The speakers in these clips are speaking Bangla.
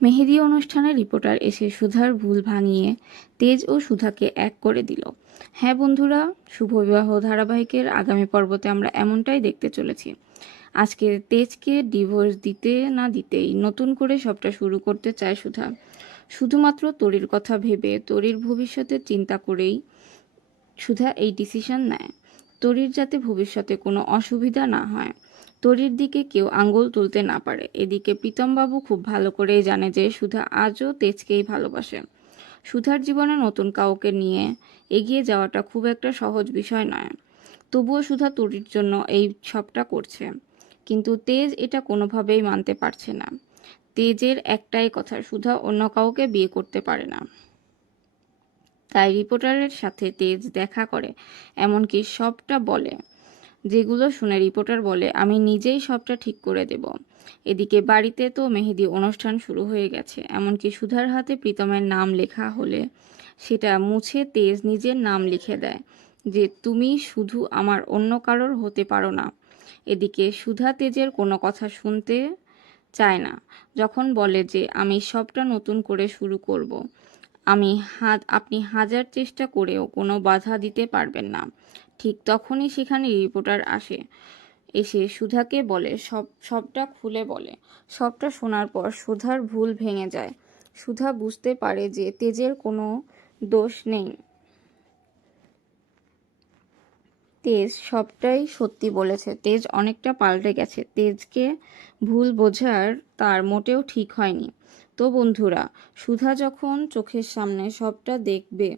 মেহেদি অনুষ্ঠানে রিপোর্টার এসে সুধার ভুল ভাঙিয়ে তেজ ও সুধাকে এক করে দিল। হ্যাঁ বন্ধুরা, শুভ বিবাহ ধারাবাহিকের আগামী পর্বতে আমরা এমনটাই দেখতে চলেছি। আজকে তেজকে ডিভোর্স দিতে না দিতেই নতুন করে সবটা শুরু করতে চায় সুধা। শুধুমাত্র তরির কথা ভেবে, তরির ভবিষ্যতের চিন্তা করেই সুধা এই ডিসিশন নেয়। তরির যাতে ভবিষ্যতে কোনো অসুবিধা না হয়, তরির দিকে কেউ আঙ্গুল তুলতে না পারে। এদিকে প্রীতমবাবু খুব ভালো করেই জানে যে সুধা আজও তেজকেই ভালোবাসে। সুধার জীবনে নতুন কাউকে নিয়ে এগিয়ে যাওয়াটা খুব একটা সহজ বিষয় নয়। তবুও সুধা তরির জন্য এই সবটা করছে, কিন্তু তেজ এটা কোনোভাবেই মানতে পারছে না। তেজের একটাই কথা, সুধা অন্য কাউকে বিয়ে করতে পারে না। তাই রিপোর্টারের সাথে তেজ দেখা করে, এমনকি সবটা বলে, যেগুলো শুনে রিপোর্টার বলে আমি নিজেই সবটা ঠিক করে দেব। এদিকে বাড়িতে তো মেহেদি অনুষ্ঠান শুরু হয়ে গেছে, এমনকি সুধার হাতে প্রীতমের নাম লেখা হলে সেটা মুছে তেজ নিজের নাম লিখে দেয় যে তুমি শুধু আমার, অন্য কারোর হতে পারো না। এদিকে সুধা তেজের কোনো কথা শুনতে চায় না। যখন বলে যে আমি সবটা নতুন করে শুরু করব, আপনি হাজার চেষ্টা করেও কোনো বাধা দিতে পারবেন না, ঠিক তখনই সেখানে রিপোর্টার এসে সুধাকে বলে, সবটা খুলে বলে। সবটা শোনার পর সুধার ভুল ভেঙে যায়। সুধা বুঝতে পারে যে তেজের কোনো দোষ নেই, তেজ সবটাই সত্যি বলেছে। তেজ অনেকটা পাল্টে গেছে। তেজকে ভুল বোঝার তার মোটেও ঠিক হয়নি। তো বন্ধুরা, সুধা যখন চোখের সামনে সবটা দেখবে,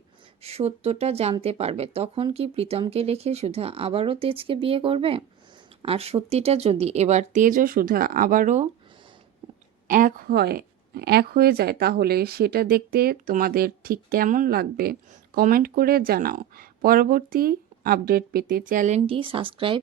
সত্যটা জানতে পারবে, তখন কি প্রীতমকে রেখে সুধা আবারও তেজকে বিয়ে করবে? আর সত্যিটা যদি এবার তেজ ও সুধা আবারও এক হয় এক হয়ে যায়, তাহলে সেটা দেখতে তোমাদের ঠিক কেমন লাগবে কমেন্ট করে জানাও। পরবর্তী আপডেট পেতে চ্যানেলটি সাবস্ক্রাইব